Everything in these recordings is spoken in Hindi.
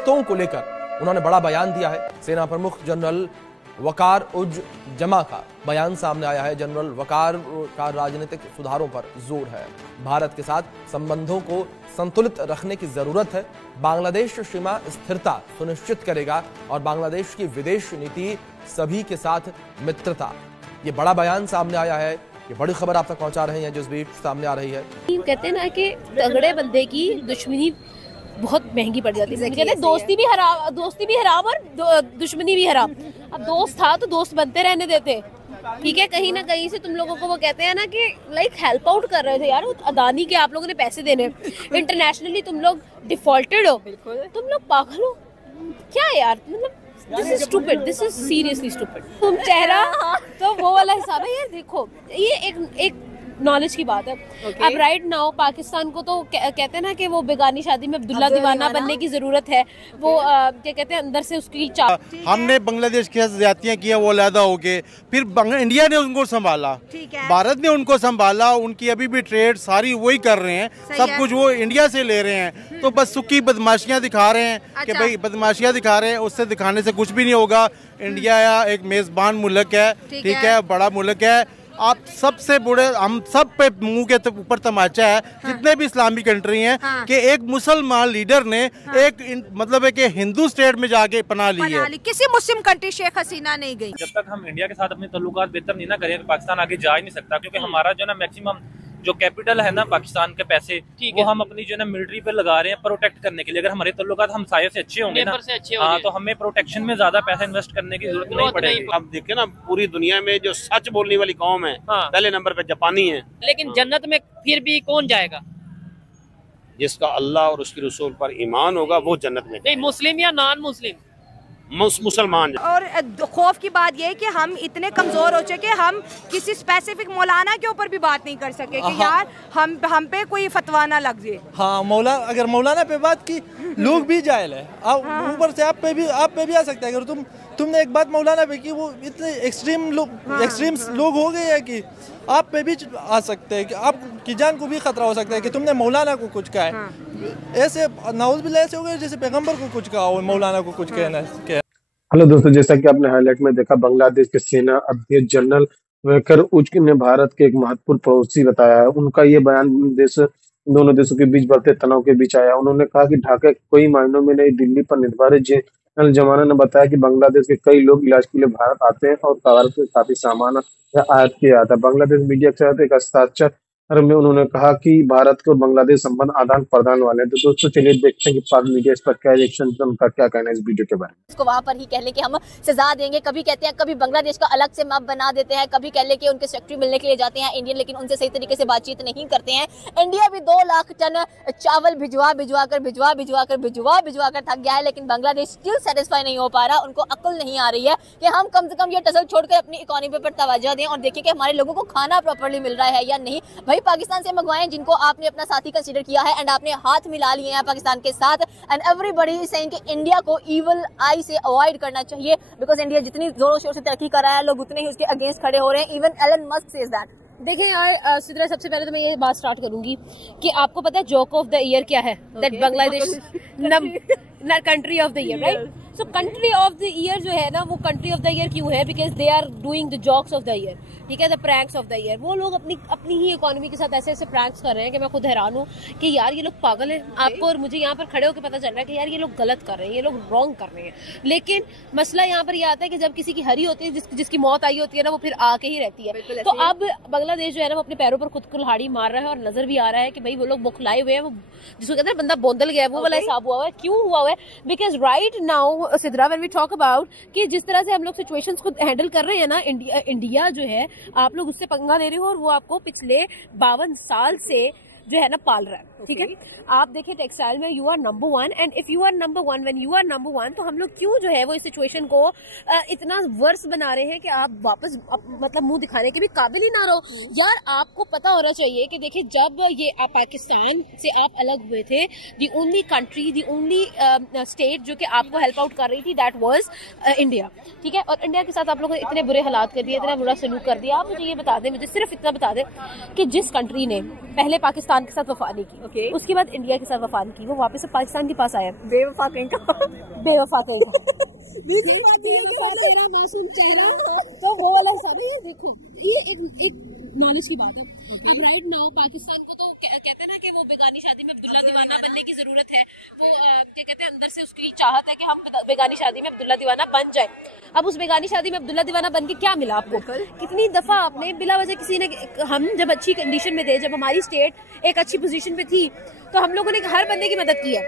रिश्तों को लेकर उन्होंने बड़ा बयान दिया है। सेना प्रमुख जनरल वकार उज जमा का बयान सामने आया है। जनरल वकार का राजनीतिक सुधारों पर जोर है। भारत के साथ संबंधों को संतुलित रखने की जरूरत है। बांग्लादेश सीमा स्थिरता सुनिश्चित करेगा और बांग्लादेश की विदेश नीति सभी के साथ मित्रता। ये बड़ा बयान सामने आया है। ये बड़ी खबर आप तक पहुंचा रहे हैं जिस बीच सामने आ रही है। कहते हैं ना कि तगड़े बंदे की दुश्मनी बहुत महंगी पड़ जाती है। कहते हैं दोस्ती भी हराम और दुश्मनी भी हराम। अब दोस्त था तो दोस्त बनते रहने देते, ठीक है। कहीं ना कहीं से तुम लोगों को वो कहते हैं ना कि लाइक हेल्प आउट कर रहे थे यार। अदानी के आप लोगों ने पैसे देने, इंटरनेशनली तुम लोग डिफॉल्टेड हो, तुम लोग पागल हो क्या यार। मतलब this is stupid, this is seriously stupid. तुम चेहरा तो वो वाला हिसाब है। ये देखो, ये एक नॉलेज की बात है। अब राइट नाउ पाकिस्तान को तो कहते हैं ना कि वो बेगानी शादी में अब्दुल्ला दीवाना बनने की जरूरत है। वो क्या कहते हैं अंदर से उसकी हमने बांग्लादेश के साथ ज्यादतियां किया, वो अलहदा हो गए, फिर इंडिया ने उनको संभाला, भारत ने उनको संभाला। उनकी अभी भी ट्रेड सारी वही कर रहे हैं, सब कुछ वो इंडिया से ले रहे हैं। तो बस सुखी बदमाशियां दिखा रहे हैं कि भाई बदमाशियां दिखा रहे हैं, उससे दिखाने से कुछ भी नहीं होगा। इंडिया एक मेजबान मुल्क है, ठीक है, बड़ा मुल्क है। आप सबसे बुरे, हम सब पे मुंह के ऊपर तमाचा है जितने भी इस्लामी कंट्री हैं कि एक मुसलमान लीडर ने मतलब है कि हिंदू स्टेट में जाके पनाह ली है। किसी मुस्लिम कंट्री शेख हसीना नहीं गई। जब तक हम इंडिया के साथ अपने तल्लुकात बेहतर नहीं ना करें, पाकिस्तान आगे जा ही नहीं सकता। क्योंकि हमारा जो ना मैक्सिमम जो कैपिटल है ना पाकिस्तान के पैसे, वो हम अपनी जो है ना मिलिट्री पे लगा रहे हैं प्रोटेक्ट करने के लिए। अगर हमारे तल्लुकात हमसाये से अच्छे होंगे ना, तो हमें प्रोटेक्शन में ज्यादा पैसा इन्वेस्ट करने की जरूरत नहीं पड़ेगी। अब देखिए ना, पूरी दुनिया में जो सच बोलने वाली कौम है, पहले नंबर पे जापानी है। लेकिन जन्नत में फिर भी कौन जाएगा? जिसका अल्लाह और उसके रसूल पर ईमान होगा वो जन्नत में। नहीं, मुस्लिम या नॉन मुस्लिम? मुसलमान। और खौफ की बात यह है कि हम इतने कमजोर हो चुके, हम किसी स्पेसिफिक मौलाना के ऊपर भी बात नहीं कर सके कि यार हम पे कोई फतवा ना लग जाए। हाँ, अगर मौलाना पे बात की, लोग भी जाहिल है। अब ऊपर से आप पे भी आ सकता है। अगर तुमने एक बात मौलाना पे की, वो इतने एक्सट्रीम लोग हो गए हैं कि आप पे भी आ सकते हैं, कि आपकी जान को भी खतरा हो सकता है कि तुमने मौलाना को कुछ कहा है। ऐसे नाउज़ुबिल्लाह ऐसे हो गए जैसे पैगंबर को कुछ कहा हो, मौलाना को कुछ कहना है। हेलो दोस्तों, जैसा कि आपने हाईलाइट में देखा, बांग्लादेश के सेना अध्यक्ष जनरल वकार उज ने भारत के एक महत्वपूर्ण पड़ोसी बताया है। उनका ये बयान दोनों देशों के बीच बढ़ते तनाव के बीच आया। उन्होंने कहा कि ढाका कोई मायनों में नहीं दिल्ली पर निर्भर है। जनरल जमाना ने बताया कि बांग्लादेश के कई लोग इलाज के लिए भारत आते हैं और भारत से काफी सामान आयात किया जाता है। बांग्लादेश मीडिया के साथ एक हस्ताक्षर में उन्होंने कहा कि भारत के और बांग्लादेश संबंध आदान प्रदान वाले हैं। तो दोस्तों चलिए देखते हैं कि पाक मीडिया इस पर क्या रिएक्शन, उनका क्या कहना है इस वीडियो के बारे में। इसको वहाँ पर ही कह लें कि हम सजा देंगे। कभी कहते हैं, कभी बांग्लादेश का अलग से मैप बना देते हैं, कभी कह लें कि उनके सेक्रेटरी मिलने के लिए जाते हैं इंडियन, लेकिन उनसे सही तरीके से बातचीत नहीं करते हैं। इंडिया भी 2 लाख टन चावल भिजवा कर थक गया है, लेकिन बांग्लादेश स्टिल सेटिस्फाई नहीं हो पा रहा। उनको अक्ल नहीं आ रही है कि हम कम से कम ये टसल छोड़कर अपनी इकोनॉमी पर तवज्जो दें और देखें कि हमारे लोगों को खाना प्रॉपर्ली मिल रहा है या नहीं। भाई पाकिस्तान से मंगवाएं जिनको आपने अपना साथी कंसीडर किया है, एंड आपने हाथ मिला लिए हैं पाकिस्तान के साथ। एंड एवरीबॉडी इज सेइंग कि इंडिया को इविल आई से अवॉइड करना चाहिए, बिकॉज इंडिया जितनी जोरों शोर से तरक्की कर रहा है, लोग उतने ही उसके अगेंस्ट खड़े हो रहे हैं। Even Elon Musk says that. देखिए यार सिद्रा, सबसे पहले तो मैं ये बात स्टार्ट करूंगी कि आपको पता है जोक ऑफ द ईयर क्या है? That Bangladesh country of the year, right? So country of the year जो है ना, वो कंट्री ऑफ द ईयर क्यों है? Because they are doing the jokes of the year, ठीक है, the pranks of the year. वो लोग अपनी ही इकोनॉमी के साथ ऐसे प्रैंक्स कर रहे हैं कि मैं खुद हैरान हूँ कि यार ये लोग पागल हैं। आपको और मुझे यहाँ पर खड़े होकर पता चल रहा है कि यार ये लोग गलत कर रहे हैं, ये लोग रॉन्ग कर रहे हैं। लेकिन मसला यहाँ पर ये आता है कि जब किसी की हरी होती है, जिसकी मौत आई होती है ना, वो फिर आके ही रहती है। तो अब बांग्लादेश जो है ना, वो अपने पैरों पर खुद कुल्हाड़ी मार रहा है और नजर भी आ रहा है कि भाई वो लोग बुखलाए हुए हैं, वो जिसको कहते हैं बंदा बोंदल गया है, वो वाला हिसाब हुआ है। क्यों हुआ है? Because right now Sidra, when we talk about कि जिस तरह से हम लोग सिचुएशंस को हैंडल कर रहे हैं ना, इंडिया जो है, आप लोग उससे पंगा ले रहे हो और वो आपको पिछले 52 साल से जो है ना पाल रहा है, ठीक है। आप देखिए टेक्सटाइल में you are number 1, and if you are number 1, when you are number 1, तो हम लोग क्यों जो है वो इस सिचुएशन को इतना वर्स बना रहे हैं कि आप वापस मतलब मुंह दिखाने के भी काबिल ही ना रहो। यार आपको पता होना चाहिए कि देखिए, जब ये पाकिस्तान से आप अलग हुए थे, the only country, the only state जो कि आपको हेल्प आउट कर रही थी, दैट वाज इंडिया, ठीक है। और इंडिया के साथ आप लोगों ने इतने बुरे हालात कर दिए, इतना बुरा सलूक कर दिया। आप मुझे ये बता दें, मुझे सिर्फ इतना बता दें कि जिस कंट्री ने पहले पाकिस्तान पाकिस्तान के साथ वफा नहीं की, उसके बाद इंडिया के साथ वफा नहीं की, वो वापस से पाकिस्तान के पास आया। बेवफा कहीं का, बेवफा कहीं का। मेरा मासूम चेहरा तो वो वाला सॉरी, देखो ये एक नॉलेज की बात है। अब राइट नाउ पाकिस्तान को तो कहते हैं ना कि वो बेगानी शादी में अब्दुल्ला दीवाना बनने की जरूरत है, वो क्या कहते हैं अंदर से उसकी चाहत है कि हम बेगानी शादी में अब्दुल्ला दीवाना बन जाए। अब उस बेगानी शादी में अब्दुल्ला दीवाना बन के क्या मिला आपको? कितनी दफा आपने बिला वजह किसी ने, हम जब अच्छी कंडीशन में थे, जब हमारी स्टेट एक अच्छी पोजीशन पे थी, तो हम लोगों ने हर बंदे की मदद की है।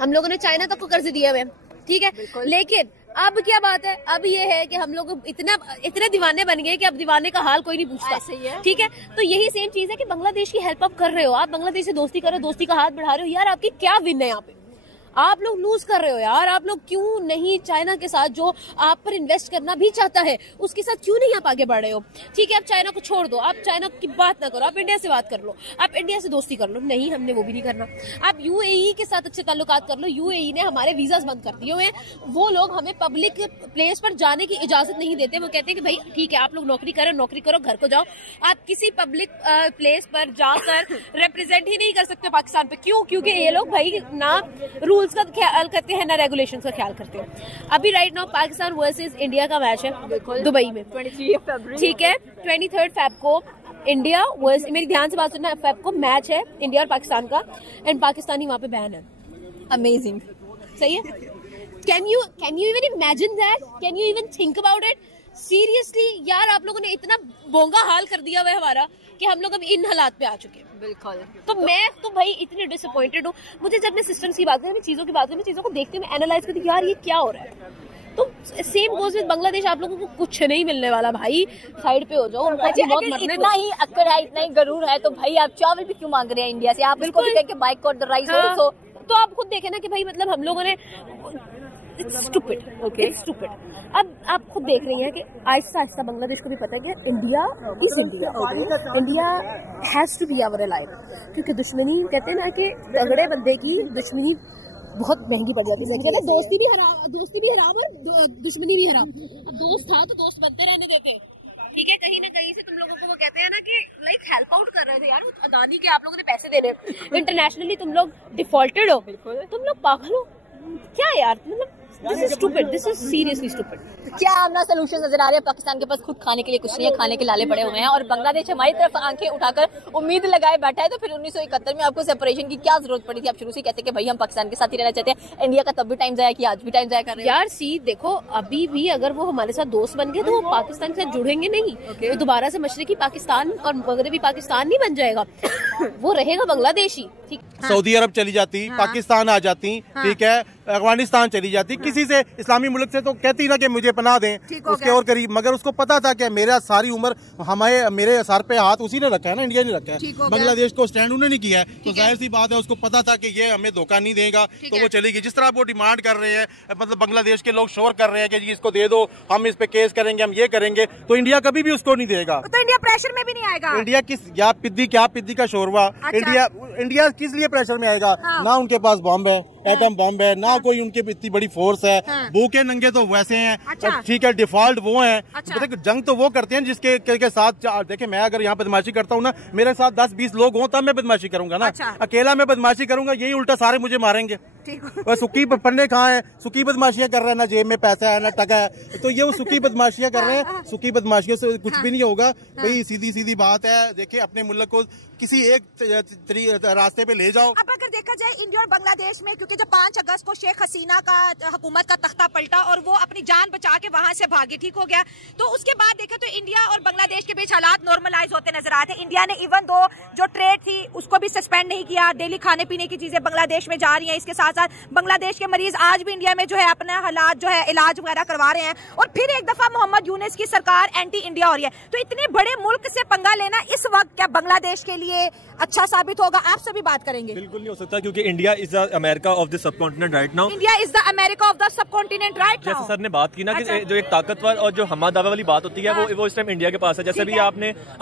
हम लोगों ने चाइना तक को कर्ज दिए हुए, ठीक है, लेकिन अब क्या बात है, अब ये है कि हम लोग इतने दीवाने बन गए कि अब दीवाने का हाल कोई नहीं पूछता, ठीक है। तो यही सेम चीज है कि बांग्लादेश की हेल्प आप कर रहे हो, आप बांग्लादेश से दोस्ती कर रहे हो, दोस्ती का हाथ बढ़ा रहे हो, यार आपकी क्या विन है यहाँ पे? आप लोग लूज कर रहे हो यार। आप लोग क्यों नहीं चाइना के साथ, जो आप पर इन्वेस्ट करना भी चाहता है, उसके साथ क्यों नहीं आप आगे बढ़ रहे हो? ठीक है, आप चाइना को छोड़ दो, आप चाइना की बात ना करो, आप इंडिया से बात कर लो, आप इंडिया से दोस्ती कर लो। नहीं, हमने वो भी नहीं करना। आप यूएई के साथ अच्छे ताल्लुकात कर लो। यूएई ने हमारे वीजास बंद कर दिए हुए हैं, वो लोग हमें पब्लिक प्लेस पर जाने की इजाजत नहीं देते। वो कहते हैं कि भाई ठीक है, आप लोग नौकरी करो, नौकरी करो, घर को जाओ, आप किसी पब्लिक प्लेस पर जाकर रिप्रेजेंट ही नहीं कर सकते पाकिस्तान पे। क्यों? क्योंकि ये लोग भाई ना रूल्स का ख्याल करते हैं ना रेगुलेशंस का ख्याल करते हैं। अभी right now Pakistan versus India का मैच है दुबई में, 23 फरवरी, ठीक है। 23 फेब को इंडिया वर्सेस, मेरी ध्यान से बात सुनना, फेब को मैच है इंडिया और पाकिस्तान का, एंड पाकिस्तानी वहां पे बैन है। अमेजिंग, सही है। Can you even imagine that? Can you even think about it? Seriously यार, आप लोगों ने इतना बोंगा हाल कर दिया हुआ है हमारा कि हम लोग अब इन हालात पे आ चुके हैं। बिल्कुल। तो मैं तो भाई इतनी डिसअपॉइंटेड हूँ। मुझे जब मैं सिस्टम्स की बात करें, मैं चीजों की बात करें, मैं चीजों को देखती हूँ, मैं एनालाइज करती हूँ, यार ये क्या हो रहा है। तो सेम गोज विद बांग्लादेश, आप लोगों को कुछ नहीं मिलने वाला भाई, साइड पे हो जाओ। इतना ही अक्कड़ है, इतना ही गरूर है, तो भाई आप चावल भी क्यों मांग रहे हैं इंडिया से? आप बिल्कुल भी कहें बाइकआउट द राइस आल्सो। तो आप खुद देखें ना कि भाई मतलब हम लोगों ने स्टूपिड, ओके स्टूपिड। अब आप खुद देख रही हैं कि आहिस्ता आहिस्ता बांग्लादेश को भी पता है कि India is India has to be our ally, क्योंकि दुश्मनी कहते हैं ना कि तगड़े बंदे की दुश्मनी बहुत महंगी पड़ जाती है। कहते हैं दोस्ती भी हराम और दुश्मनी भी हराम। अब दोस्त था तो दोस्त बनते रहने देते, ठीक है। कहीं ना कहीं से तुम लोगों को वो कहते हैं ना कि लाइक हेल्प आउट कर रहे थे यार, अदानी के आप लोगों ने पैसे देने, इंटरनेशनली तुम लोग डिफॉल्टेड हो, तुम लोग पागल हो क्या यार? मतलब this is stupid, this is seriously stupid. क्या अपना सोल्यूशन नजर आ रहे हैं? पाकिस्तान के पास खुद खाने के लिए कुछ नहीं है, खाने के लाले पड़े हुए हैं, और बांग्लादेश हमारी तरफ आंखें उठाकर उम्मीद लगाए बैठा है। तो फिर 1971 में आपको सेपरेशन की क्या जरूरत पड़ी थी? आप शुरू से कहते कि भाई हम पाकिस्तान के साथ ही रहना चाहते हैं। इंडिया का तब भी टाइम जाया किया, आज भी टाइम जाया कर रहे हैं। यार सी देखो, अभी भी अगर वो हमारे साथ दोस्त बन गए तो वो पाकिस्तान के साथ जुड़ेंगे नहीं। तो दोबारा से मशरकी पाकिस्तान और मगरबी पाकिस्तान नहीं बन जाएगा, वो रहेगा बांग्लादेशी। ठीक, सऊदी अरब चली जाती, पाकिस्तान आ जाती, ठीक है, अफगानिस्तान चली जाती, किसी से इस्लामी मुल्क से तो कहती ना कि मुझे पनाह दें, उसके और करीब। मगर उसको पता था कि मेरा सारी उम्र मेरे सर पे हाथ उसी ने रखा है ना, इंडिया ने रखा है। बांग्लादेश को स्टैंड उन्होंने किया है, तो जाहिर सी बात है उसको पता था कि ये हमें धोखा नहीं देगा, तो वो चलेगी। जिस तरह वो डिमांड कर रहे हैं, मतलब बांग्लादेश के लोग शोर कर रहे हैं कि जी इसको दे दो, हम इस पे केस करेंगे, हम ये करेंगे, तो इंडिया कभी भी उसको नहीं देगा। तो इंडिया प्रेशर में भी नहीं आएगा। इंडिया किस क्या पिद्दी का शोरवा। इंडिया किस लिए प्रेशर में आएगा? ना उनके पास बॉम्ब है, एटम बॉम्ब है, ना कोई उनकी इतनी बड़ी फोर्स है। भूखे नंगे तो वैसे हैं, ठीक है, डिफॉल्ट वो हैं। जंग तो वो करते हैं जिसके साथ, देखिए मैं अगर यहाँ बदमाशी करता हूँ ना, मेरे साथ 10-20 लोग हों तब मैं बदमाशी करूंगा ना। अकेला मैं बदमाशी करूंगा, यही उल्टा सारे मुझे मारेंगे। वह सुखी पन्ने कहाँ है? सुखी बदमाशियां कर रहे हैं, ना जेब में पैसा है ना टका है, तो ये वो सुखी बदमाशियां कर रहे हैं। सुखी बदमाशियों से कुछ भी नहीं होगा भाई, सीधी सीधी बात है। देखिए अपने मुल्क को किसी एक रास्ते पे ले जाओ। अब अगर देखा जाए इंडिया और बांग्लादेश में, क्योंकि जब 5 अगस्त को शेख हसीना का हुकूमत का तख्ता पलटा और वो अपनी जान बचा के वहां से भागे, ठीक हो गया, तो उसके बाद देखे तो इंडिया और बांग्लादेश के बीच हालात नॉर्मलाइज होते नजर आए थे। इंडिया ने इवन दो जो ट्रेड थी उसको भी सस्पेंड नहीं किया, डेली खाने पीने की चीजें बांग्लादेश में जा रही हैं। इसके साथ साथ बांग्लादेश के मरीज आज भी इंडिया में जो है अपना हालात जो है इलाज वगैरह करवा रहे हैं, और फिर एक दफा मोहम्मद यूनिस की सरकार एंटी इंडिया हो रही है। तो इतने बड़े मुल्क से पंगा लेना इस वक्त क्या बांग्लादेश के लिए अच्छा साबित होगा? आप सभी बात करेंगे। बिल्कुल नहीं हो सकता, क्योंकि India is the America of the subcontinent right now. India is the America of the subcontinent right now. जैसे सर ने बात की ना कि जो एक ताकतवर और जो हमा दावा वाली बात होती है, वो इस टाइम इंडिया के पास है। जैसे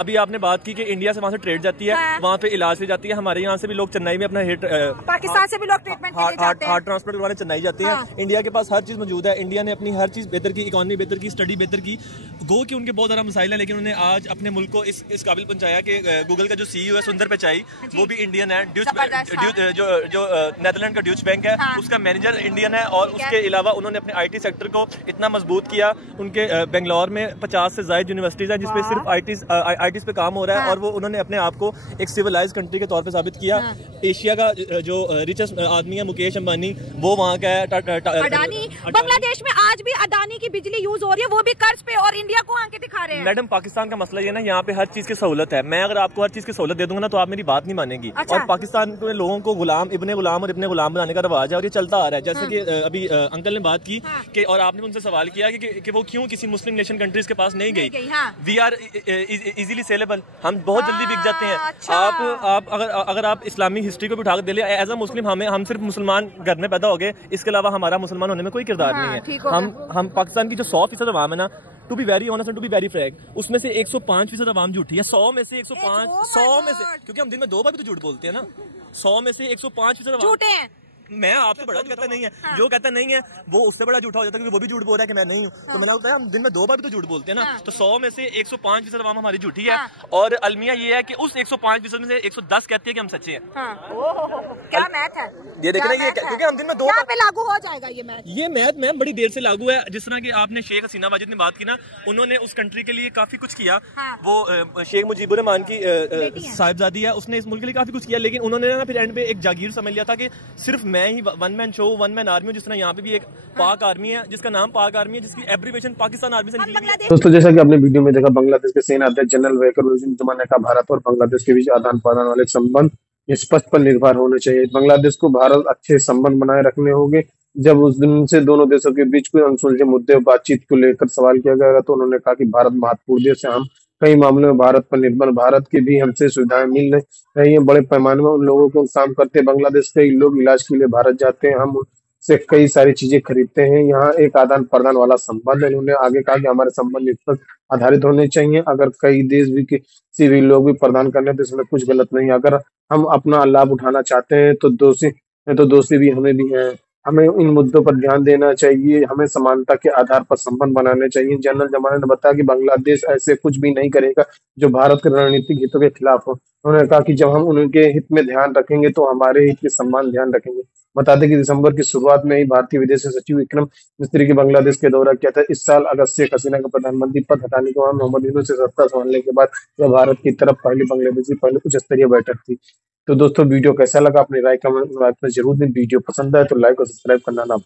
अभी आपने बात की कि इंडिया से वहाँ से ट्रेड जाती है, वहाँ पे इलाज से जाती है। हमारे यहाँ से भी लोग चेन्नई में अपना हिट, पाकिस्तान से भी लोग ट्रीटमेंट हार्ट ट्रांसप्लांट करवाने चेन्नई जाते हैं। इंडिया के पास हर चीज़ मौजूद है, इंडिया ने अपनी हर चीज़ बेहतर की, इकॉनमी बेहतर की, स्टडी बेहतर की। गो कि उनके बहुत ज़्यादा मसाइल हैं, लेकिन उन्होंने आज अपने मुल्क को इस काबिल पहुंचाया कि गूगल का जो CEO है सुंदर पिचाई, वो भी इंडियन है। जो नेदरलैंड का ड्यूच बैंक है उसका मैनेजर इंडियन है। और उसके अलावा उन्होंने अपने IT सेक्टर को इतना मजबूत किया। उनके बेंगलोर में 50 से ज़ायद यूनिवर्सिटीज़ हैं जिसपे सिर्फ ITs पे काम हो रहा है। और वो उन्होंने अपने आप को एक सिविलाइज कंट्री के तौर पे साबित किया। एशिया का जो रिचेस्ट आदमी है मुकेश अंबानी, वो वहाँ का है। अडानी, बांग्लादेश में आज भी अडानी की बिजली यूज हो रही है, वो भी कर्ज पे, और इंडिया को आंखें दिखा रहे हैं। मैडम, पाकिस्तान का मसला ये ना, यहाँ पे हर चीज की सहूलत है। मैं अगर आपको हर चीज की सहूलत दे दूंगा ना तो आप मेरी बात नहीं मानेंगी। और पाकिस्तान के लोगों को इब्ने गुलाम और इब्ने गुलाम बनाने का रवाज है और ये चलता आ रहा है। जैसे कि अभी अंकल ने बात की कि, और आपने उनसे सवाल किया कि वो क्यों किसी मुस्लिम नेशन कंट्रीज के पास नहीं गई। वी आर इजीली सेलेबल, हम बहुत जल्दी बिक जाते हैं। आप अगर आप इस्लामी हिस्ट्री को भी उठा कर दे लिया, एज अ मुस्लिम हम सिर्फ मुसलमान घर में पैदा हो गए, इसके अलावा हमारा मुसलमान होने में कोई किरदार नहीं है। हम पाकिस्तान की जो 100% अवाम है ना, to be very honest and to be very frank, उसमें से 105% अवाम झूठी है। 100 में से 105 में से, क्योंकि हम दिन में 2 बार भी तो झूठ बोलते हैं ना। 100 में से 105% झूठे हैं। मैं आपसे बड़ा कहता नहीं है, जो कहता नहीं है वो उससे बड़ा झूठा हो जाता है, क्योंकि वो भी झूठ बोल रहा है कि मैं नहीं हूँ। तो मैंने बताया हम दिन में 2 बार भी तो झूठ बोलते हैं ना। तो 100 में से 105% अवाम हमारी झूठी है। और अलमिया ये है कि उस 105% में से 110 कहती है कि हम सच्चे हैं। क्या मैथ है ये देखना, ये क्योंकि हम दिन में 2 बार पे लागू हो जाएगा ये मैथ मैम बड़ी देर से लागू है। जिस तरह की आपने शेख हसीना वाजिद ने बात की ना, उन्होंने उस कंट्री के लिए काफी कुछ किया। वो शेख मुजीबुर रहमान की साहिबजादी है, उसने इस मुल्क के लिए काफी कुछ किया। लेकिन उन्होंने ना फिर एंड पे एक जागीर समझ लिया था कि सिर्फ मैं ही one man show, one man army. जिस तरह यहाँ पे भी एक पाक आर्मी है जिसका नाम पाक आर्मी है, जिसकी एब्रिविएशन पाकिस्तान आर्मी से निकली है। दोस्तों, जैसा कि आपने वीडियो में देखा, बांग्लादेश के सेना अध्यक्ष जनरल वकारुद्दीन ने कहा भारत और बांग्लादेश के बीच आदान प्रदान वाले संबंध स्पष्ट पर निर्भर होने चाहिए। बांग्लादेश को भारत अच्छे संबंध बनाए रखने होंगे। जब उस दिन से दोनों देशों के बीच कोई अनसुलझे मुद्दे और बातचीत को लेकर सवाल किया गया तो उन्होंने कहा कि भारत महत्वपूर्ण देश है, हम कई मामलों में भारत पर निर्भर, भारत की भी हमसे सुविधाएं मिल रही है। बड़े पैमाने में उन लोगों को काम करते हैं। बांग्लादेश के लोग इलाज के लिए भारत जाते हैं, हम से कई सारी चीजें खरीदते हैं। यहाँ एक आदान प्रदान वाला संबंध है। उन्होंने आगे कहा कि हमारे संबंध इस पर आधारित होने चाहिए। अगर कई देश भी किसी भी लोग भी प्रदान करने तो इसमें कुछ गलत नहीं है। अगर हम अपना लाभ उठाना चाहते हैं तो दोषी भी हमें भी हैं। हमें इन मुद्दों पर ध्यान देना चाहिए। हमें समानता के आधार पर संबंध बनाने चाहिए। जनरल जमाने ने बताया कि बांग्लादेश ऐसे कुछ भी नहीं करेगा जो भारत के रणनीतिक हितों के खिलाफ हो। उन्होंने कहा कि जब हम उनके हित में ध्यान रखेंगे तो हमारे हित के सम्मान ध्यान रखेंगे। बता दें कि दिसंबर की शुरुआत में ही भारतीय विदेश सचिव विक्रम मिस्री की बांग्लादेश के दौरा किया था। इस साल अगस्त शेख हसीना का प्रधानमंत्री पद हटाने के बाद मोहम्मद यूनूस से सत्ता संभालने के बाद यह भारत की तरफ पहली उच्च स्तरीय बैठक थी। तो दोस्तों, वीडियो कैसा लगा अपनी राय कमेंट में जरूर दें। वीडियो पसंद आए तो लाइक और सब्सक्राइब करना ना